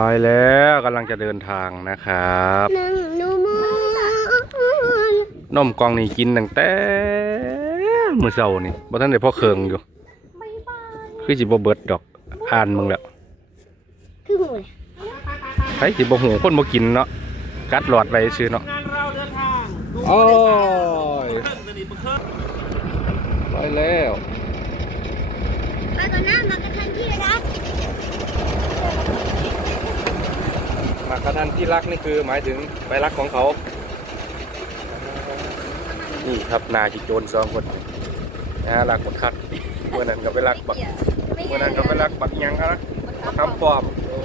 ไปแล้วกำลังจะเดินทางนะครับนั่งดูมือนมกล่องนี่กินตั้งแต่มื้อเช้านี่บ่ทันได้พอเคืองอยู่คือสิบ่เบิดดอกอ่านมึงแล้วคือหูเลยไผสิบ่ฮู้คนบ่กินเนาะกัดหลอดไว้ซื่อเนาะงานเราเดินทางดูโอ้ยเครื่องสนิทประเคิร์ไปแล้วไปก่อนหน้ามากระทันที่เลยนะ มา กระทันที่รักนี่คือหมายถึงไปรักของเขา นี่ครับนาจิโจรสองคนนะรักบักคักเมื่อนั้นก็ไปรักบักเมื่อนั้นก็ไปรักบักหยังเขานะบักคำปลอมโอ้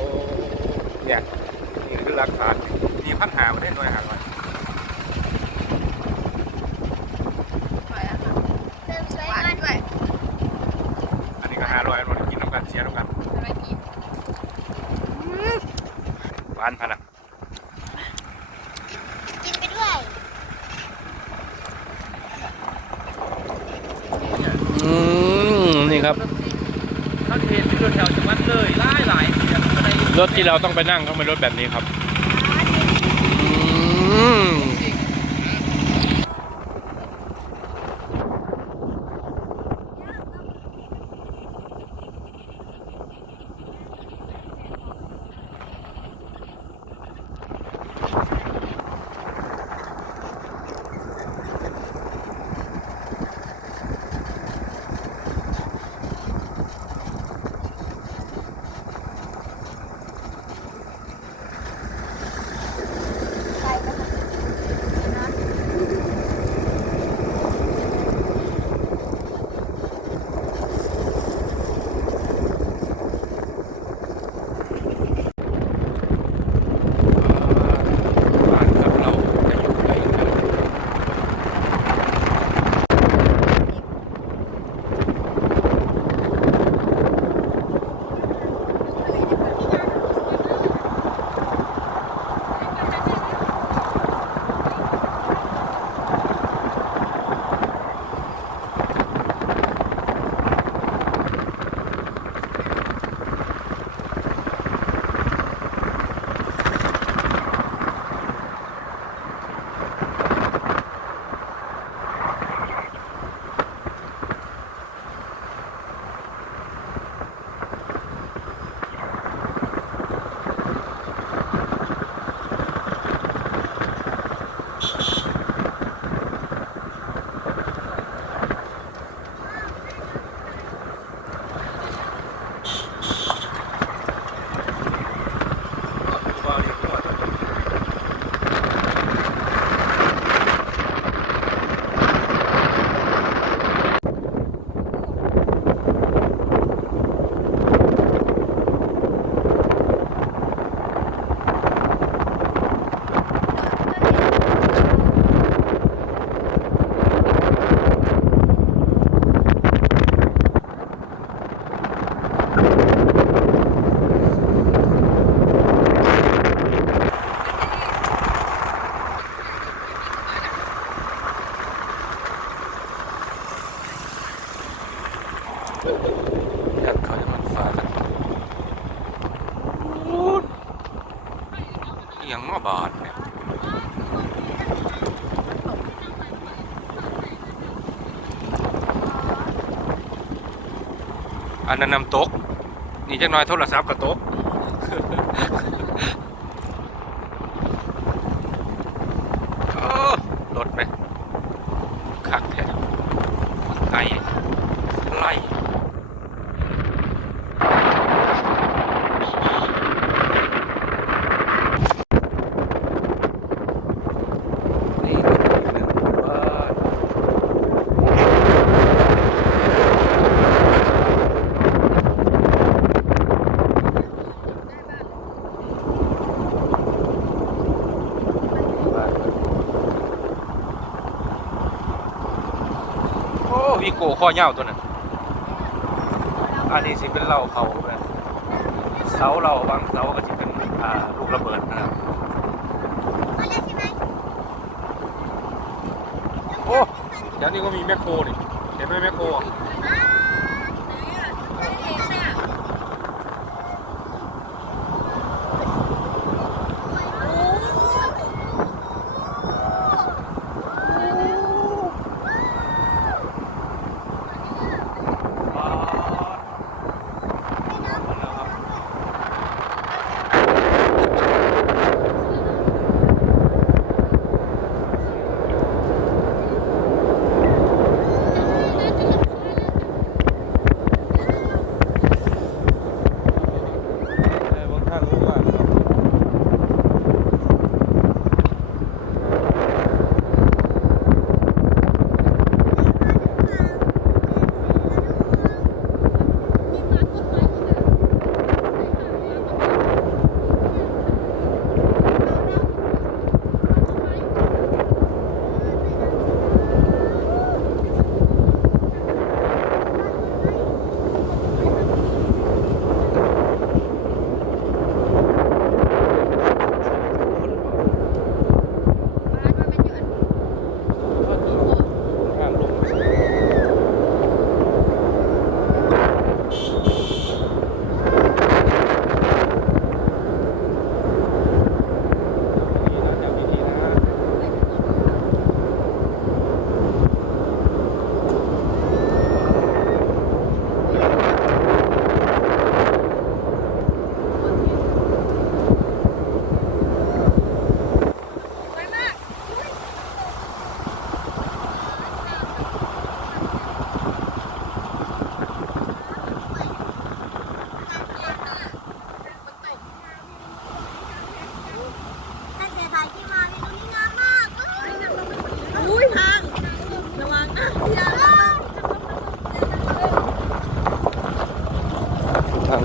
เนี่ยนี่คือหลักฐานมีพันหาประเทศหน่วยหาไว้เติมสวยกันด้วยอันนี้ก็ห้าร้อยมันกินน้ำกันเชียร์น้ำกัน หวานพันอะกินไปด้วยอืมนี่ครับเขาเทนอยู่แถวจังหวัดเลยหลายหลายเดี๋ยวมันก็ได้รถที่เราต้องไปนั่งต้องเป็นรถแบบนี้ครับอืม อันนั้นนำตก นี่จักหน่อยโทรศัพท์กับตก โอ้รถไหมคักแท้ไอไล่ นี่ก็เป็นอีกหนึ่งหมู่บ้านโอ้วีโก้ ข้อยาวตัวนั้นอันนี้สิเป็นเหล่าเขานะเสาเหล่าบางเสาก็สิเป็นอ่าลูกระเบิดนะครับมาแล้วใช่ไหมโอ้เดี๋ยวนี้ก็มีแมคโครนี่เห็นไหมแมคโคร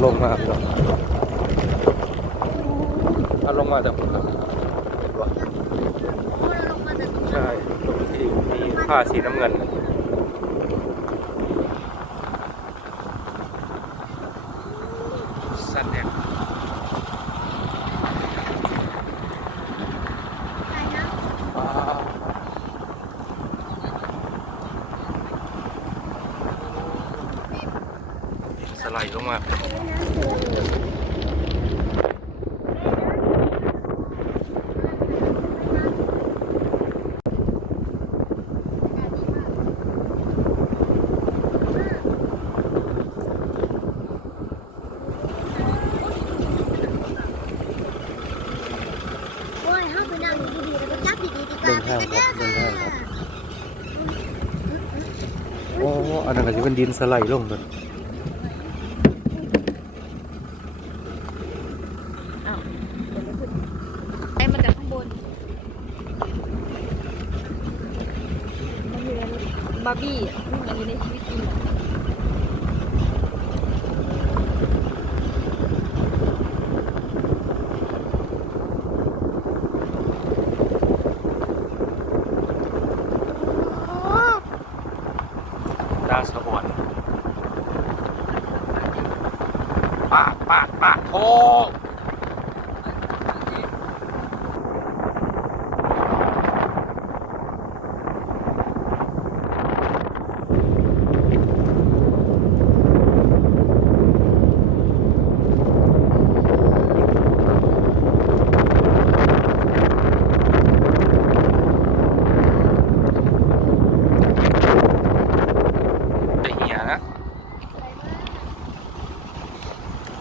ลงมาพี่น้องเอาลงมาจากผมครับเห็นปะเราลงมาจากตรงนั้นใช่ตรงที่มีผ้าสีน้ำเงินน่ะ สันแดง ใช่นะ ส ไลด์ลงมาโอ้ยเข้าไปนั่งอยู่ดีๆแล้วก็จับดีๆดีกว่าไปกันเด้อค่ะโอ้อันนั้นก็จะเป็นดินสไลด์ลงเลย ไอ้มันจากข้างบนมันอยู่ใน บาร์บี้มันอยู่ในชีวิตจริงอะ โอ้ ดาสะบอนปาดปาดปาดโอ้จะเหี่ยนะ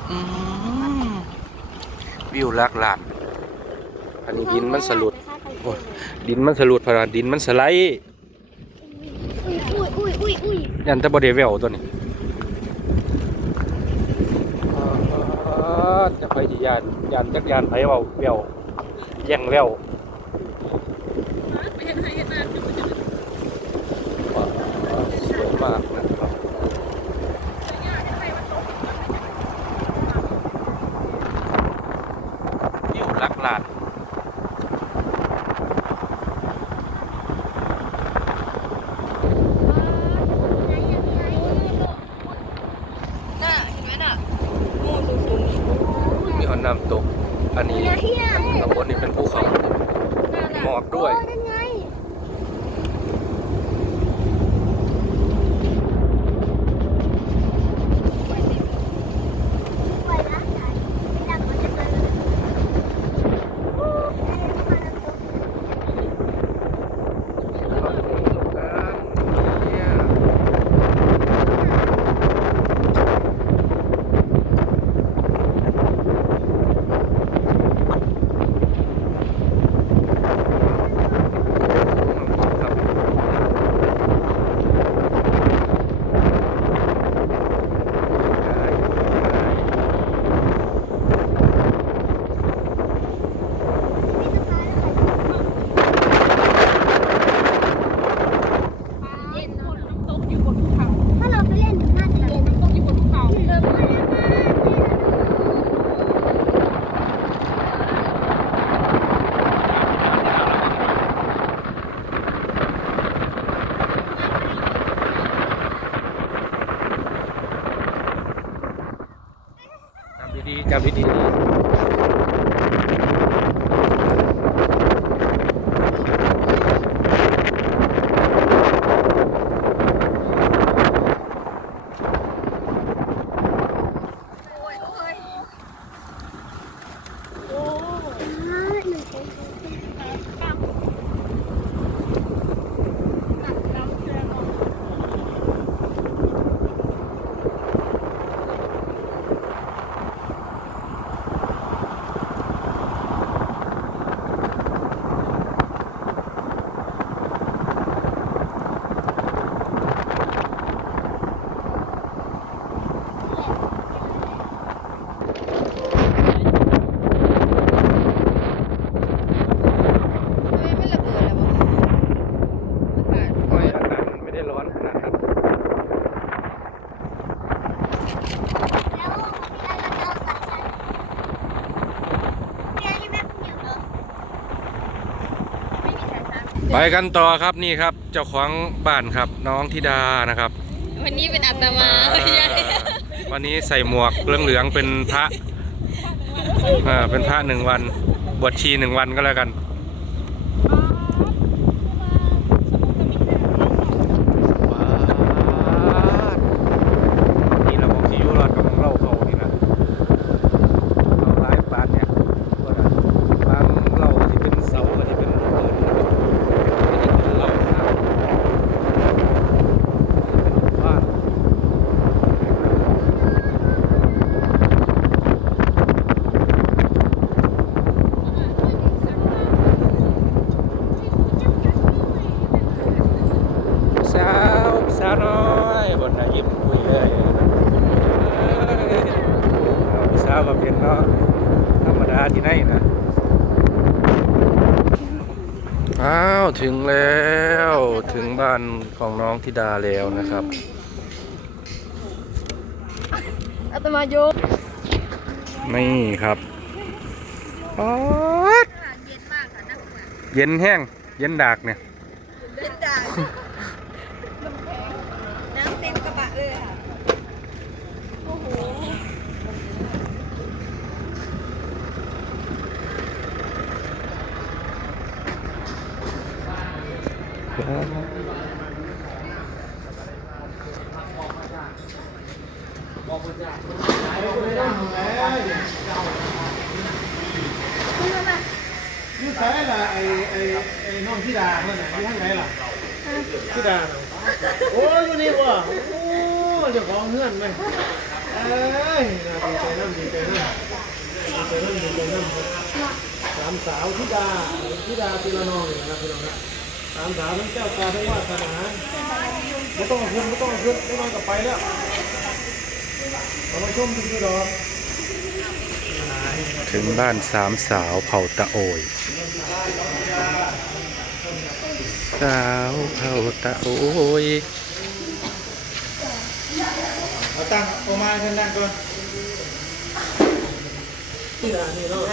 อืมวิว ลักลาน อันนี้ดินมันสลุดโอ้ยดินมันสลุดพราดินมันสไลด์อุ้ยอุ้ยอุ้ยอุ้ยยันแตะบไดเวลตัวนี้อ่าจะไปที่ยานยานจักรยานไผเวาเวลแย่งเวลว้าวสวยมากนะครับวิว ลักลาน น่ะเห็นไหมน่ะมูสูงๆนี่ มีหอนน้ำตก อันนี้ เฮีย ข้างบนนี่เป็นภูเขา น่า หม รัก อกด้วย โอ้นั่นไงปล่อยละสายไม่ดังมันจะเกินโอ้ย เย็นคนน้ำตกอยู่บนภูเขา ถ้าเราไปเล่นน่าจะเย็นนะ ตกอยู่บนภูเขา เริ่มมาแล้วค่ะ จับดีๆจั ไปกันต่อครับนี่ครับเจ้าของบ้านครับน้องธิดานะครับ วันนี้เป็นอัตมาวันนี้ใส่หมวกเหลืองๆเป็นพระอ่าเป็นพระหนึ่งวันบวชชีหนึ่งวันก็แล้วกันนี่เราบอกที่ยุรอดกับของเราเขานี่นะเราหลายปานเนี่ยตัวนะบางเราที่เป็นเสาก็จะเป็นเอิญเป็นเราครับเป็นบ้าน สาวสาวน้อยบนนายิ้มคุยเลยเอ้ยเอาสาวก็เป็นเนาะธรรมดาที่ไหนนะอ้าว ถึงแล้วถึงบ้านของน้องธิดาแล้วนะครับอัตมาโยกนี่ครับป๊าดเย็นมากค่ะนั่งมาเย็นแห้งเย็นดากเนี่ย เล่นด่าน้ำเต็มกระบะเลยค่ะ โอ้โห อยู่ไสล่ะไอ้ไอ้ไอ้น้องธิดาเพิ่นน่ะอยู่ทางไหนล่ะธิดาโอ้ยอยู่นี่บ่ะโอ้เจ้าของเฮือนไหมเอ้ยน่ดีใจน้ำดีใจน้ำดีใจน้ำดีใจน้ำสามสาวธิดาธิดาพิรนองนี่นะครับพี่น้องครั บสามสาวทั้งเจ้าตาทั้งวาสนาไม่ต้องขึ้นไม่ต้องขึ้นไม่ต้องกลับไปแล้วเรามาชมดูดอกถึงบ้านสามสาวเผ่าตะโอย สาวเผ่าตะโอยเอาตั้งประมาณกันนั่งก่อนที่ด่านนี่เนาะ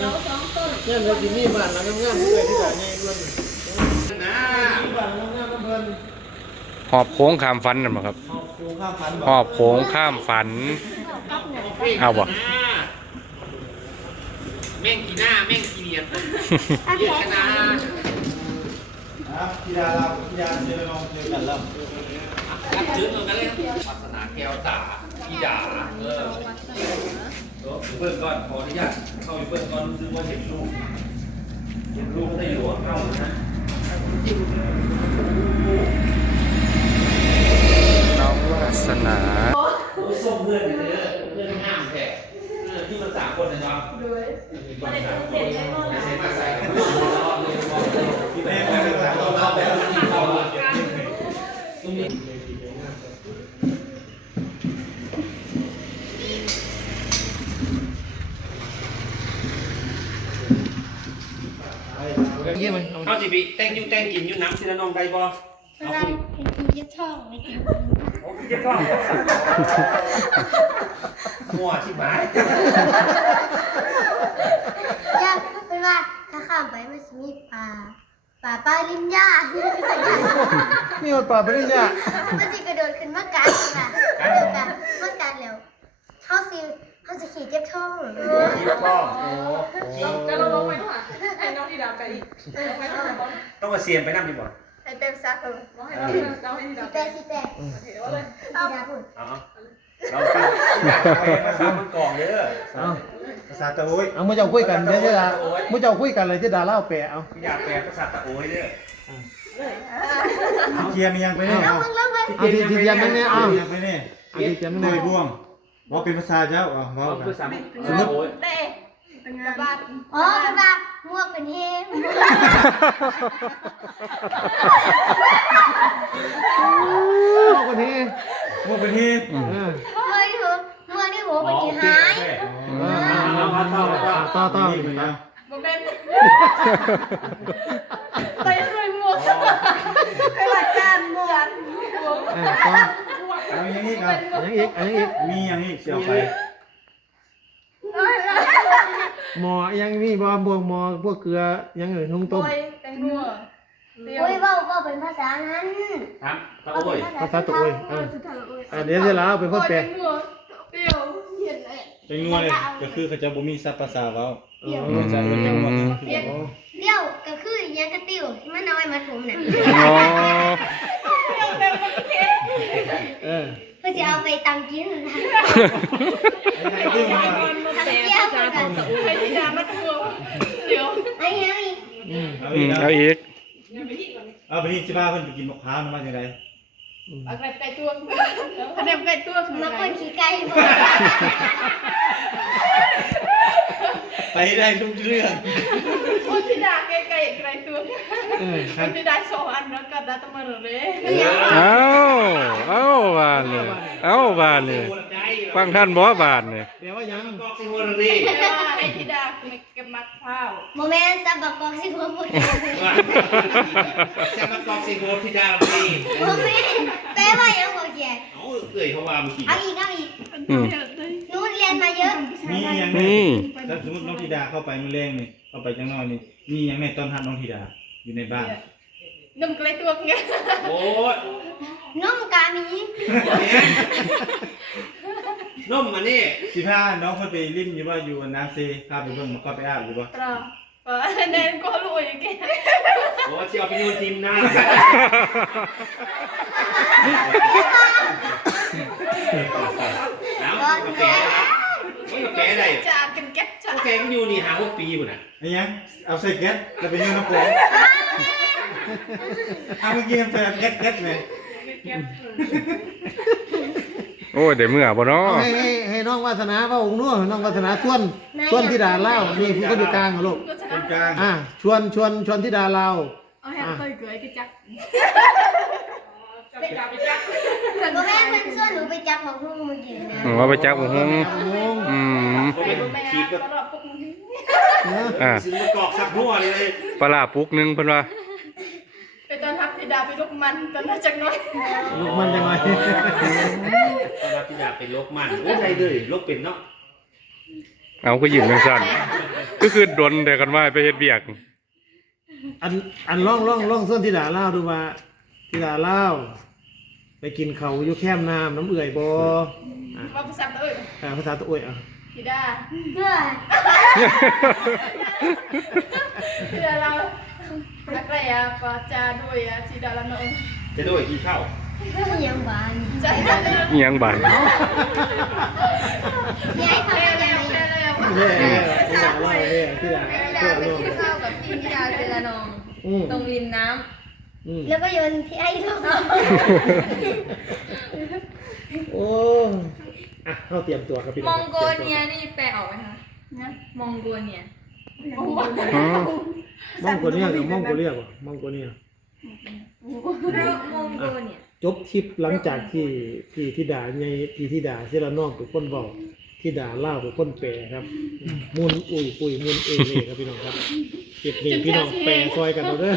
เราสองต้นเนี่ยเราจะมีบ้านหลังงามๆด้วยที่ด่านนี่ด้วย นะมีบ้านหลังงามๆเพิ่นหอบโค้งข้ามฟันนั่นบ่ครับเอาโครงข้ามพันหอบโค้งข้ามฝัน เอาบ่แม่งกีหน้าแม่งกีเนียดอันเรียแรกกกันค่ะนะครับธิดาเราธิดาเจริญลองเจอกันแล้วรับชื้นลงกันเลยศาสนาแก้วตาพี่ดาเออเออเปิดก่อนขออนุญาตเข้าไปเปิดก่อนรู้สึกว่าเห็นลูกเห็นลูกได้หลวงเข้านะ น้องวาสนาโอ้ส่งเพื่อนเลยเพื่อนห้ามแท้เออที่มันสามคนนะจ๊ะด้วยไม่ได้เห็นไม่ใช่มาใส่กันรอบเลยรอบเลยที่แม่ไม่ได้รอบแบบนี้รอบตรงนี้ เยี่ยมไหมเอาสิพี่แต่งอยู่แต่งกินอยู่น้ำสิละน้องได้บ่เวลาเห็นกินจะช่องไม่กินโอ้พี่จะต้องมั่วชิบหายยากเป็นว่าถ้าข้ามไปมันจะมีปลาปลาปลาลินยานี่มันป่าปริญญามันจะกระโดดขึ้นมากัดค่ะกระโดดกันมากัดแล้วเขาสิ เขาจะขี่เจ็บท้องชิบท้องโอ้จะลงไปด้วยไอ้น้องที่ดาไปอีกลงไปด้วยบอลต้องมาเซียนไปนั่งดีกว่าไปเต็มซักเลยน้องให้น้องให้ที่สีดาแตกสีแตกเดี๋ยวเลยเอาดาพุ่นเอาเราฟังอยากไปภาษามันกล่องเด้อเอาภาษาตะโอยเอามื่อเจ้าคุยกันเดี๋ยวจะเมื่อเจ้าคุยกันเลยที่ดาเล่าแปลเอาอยากแปลภาษาตะโอยเด้อเกียร์มันยังไปเนี่ยเอามึงแล้วไหมเอาทีทีเดียวนั่นเนี่ยเอายังไปเนี่ยเอาทีเดียวนั่นโดเนี่ยยบ่ วงว่าเป็นภาษาเจ้าอะว่ากันภาษาสมมติโอยเต้ตั้งงานบ้านอ๋อคือว่าม่วงเป็นเฮมเอาคนนี้ว่าเป็นที่เออเฮ้ยหัวม่วงนี่หัวอ๋เป็อนโอที่เคหายโอเคเอาเอาเอาเอาเอาต่อต่อนี่มันยังมันเป็นเต้ด้วยหมวกใครหลักการหมวกหมวกเออต่อเอาอย่างนี้ ครับอันยังอีกอันยังอีกมีอย่างนี้เสียวไปหมอยังมีบ่บวกหมอพวกเกลือยังอื่นนุ่งต้มแตงนัวโอ้ยเว้าเว้าเป็นภาษานั้นครับตะเว้าโอ้เป็ยนภาษาภาษาตัวโอ้ยเออสุดท้ายเลยอะเดี๋ยวจะลาเป็นคนแปลเปรี้ยวเห็นเลยเป็นงัวเลยก็คือเขาจะบ่มีซับภาษาเว้าเออเขาจะเป็นงัวนี่คือโอ้เดี่ยวก็คืออิหยังกระติ้วที่มันเอาไว้มาถุมน่ะอ๋อเออ เพื่อจะเอาไปตำกินนะไอ้ที่มันมาแปลภาษาของตะอุ้ยที่ดามาทัวเดี๋ยวไอ้เหี้ยนี่อืมเอาอือีมกเอาอีกเอาไปที่สิพาเพิ่นไปกินมะพร้าวนะมาจังได๋เอาไก่ไก่ตัวคะแนนไก่ตัวมาคนขี้ไก่บ่ ไปได้ทุกเรื่องโอ้ที่ดาไก่ไก่ไก่ตัวเออคนที่ได้สองอันแล้วก็ได้ตะมือเลยเอ้าเอ้าบานเลยเอ้าบานเลยฟังท่านบ่บานเลยแปลว่าหยังกอกสิหัวรีแต่ว่าให้ที่ดาเก็บมัดข้าวโมแม่นซับบักกอกสิหัวพุ่นแซ่บกอกสิหัวพี่ดาวรีโมแม่นแปลว่าหยังบ่แก่เอาเอ่ยเขาว่าเมื่อกี้เอาอีกเอาอีกอืมหนูเรียนมาเยอะมีหยังนี่แถ้าสมมุติน้องธิดาเข้าไปมื้อแรงนี่เข้าไปจังน้อยนี่มีหยังในต้อนรับน้องธิดาอยู่ในบ้านนุ่มไก่ตัวเงี้ยโอ้ยนมกามีนมมานี่สิพาน้องเพิ่นไปลิ้มอยู่ว่าอยู่น้ำเซพาไปเบิ่งมันก็ไปอาบอยู่บ่ตราแนนก็รวยแกโอ้ที่เอาไปโยนทีมหน้าเอากาแฟไม่ กาแฟได้จานกันแก๊ปจานกาแฟก็อยู่นี่หาหกปีอยู่น่ะไอ้หยังเอาใส่แก๊สแล้วไปยืนน้ำโป่งเอาเมื่อกี้มันเป็นแก๊สแก๊สเลยโอ้ยได้เมื่อบ่เนาะเอาให้ให้ให้น้องวาสนาว่าองค์นู้นน้องวาสนาชวนชวนที่ดาเล่านี่ผู้คนอยู่กลางเหรอลูกก็ชตรนะงกลางอะชวนชวนชวนที่ดาเล่าเอาแฮมเตยเกยกระจัก จับจับไปจับโมแม่นเพิ่นชวนหนูไปจับหมอกหุ้งเมื่อกี้นะอืมว่าไปจักบ่ฮงโมงอืมผมเป็นแม่ขีดก็ตลอดพวกมึงนะอ่าซื้อมากอกสักหัวเลยปลาร้าปุกหนึงเพิ่นว่าไปตอนทักธิดาไปลูกมันตอนน่าจักน้อยลูกมันยังไงตอนรับที่อยากเป็นโรคมันโอ้ใช่เลยโรคเป็นเนาะเอาก็ยิ้มจังซั่นก็คือดนแต่กันว่าไปเฮ็ดเวียก อันอันล่องล่องล่องส่วนที่ดาเล่าดูว่าที่ดาเล่า ไปกินเขาวอยู่แคมน้ำน้ำเอื่อยบ่ว่าภาษาเอ้ยอ่าภาษาตัวอ้วยอะธิดาเพื่อธิดาเราอะไรอะปาจาด้วยอะธิดาละน้องจะด้วยกี่เข้ายังบานใจกันเลยอิหยังบาดยายทำแล้อะวไรแล้วแล้วแม่ที่ดาเล่าเนี่ยที่ดาที่ดาเล่าข้าวกับพี่นิดาเจรนองอืมตรงริมน้อืม แล้วก็โยนพี่ไอ้ลงโอ้อะเข้าเตรียมตัวครับพี่ำน้มอองงโกเนียนี่แปลออกไหมคะนะมองโกเนียอืมมองโกเนียหรือมองโกเลียบ่มองโกเนียแล้วมองโกเนียจบทริปหลังจากที่พี่ธิดาไงพี่ธิดาที่ละน้องเป็นคนบอกธิดาเล่าเป็นคนแปลครับมุนอุ้ยปุยมุนเอเล่ครับพี่น้องครับเก็บนี่พี่น้องแปลซอยกันเอาเด้อ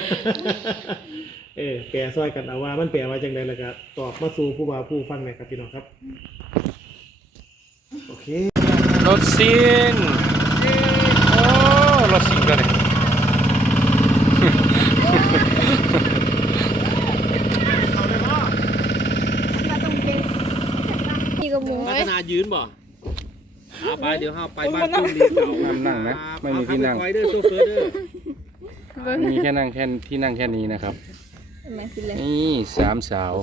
เออแปลซอยกันเอาว่ามันแปลว่าจังไดแล้วก็ตอบมาสู่ผู้ว่าผู้ฟังหน่อยครับพี่น้องครับ โอเค รถซิ่งโอ้รถซิ่งกันเลยพี่กับหมูพัฒนายืนบ่เอาไปเดี๋ยวเฮาไปบ้านตุ้มดีเก่านั่งนั่งนะไม่มีที่นั่งคอยเด้อโซเฟอร์เด้อ มีแค่นั่งแค่ที่นั่งแค่นี้นะครับ แม่สิเลยนี่สามสาว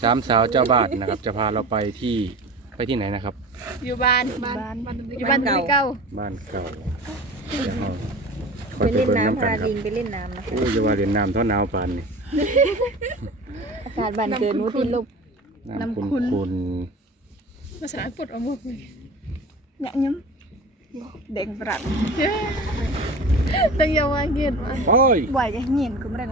สามสาวเจ้าบ้านนะครับ จะพาเราไปที่ไปที่ไหนนะครับ อยู่บ้านบ้านอยู่บ้านตุ้มเก้าบ้านเก่าเดี๋ยวเราคอยไปเบิ่งน้ำกันครับไปเล่นน้ำนะโอ้ยอย่าว่าเรียนน้ำเท่าหนาวปานนี่อากาศบ้านเกิดหนูติดลบน้ำคุณน้ำขุ่นคุณภาษาปวดเอาหมดเลยหยะยิ้มเด็กปรัดตั้งยาวาเงียบโอ้ยไหวจะเงียนก็ไม่ได้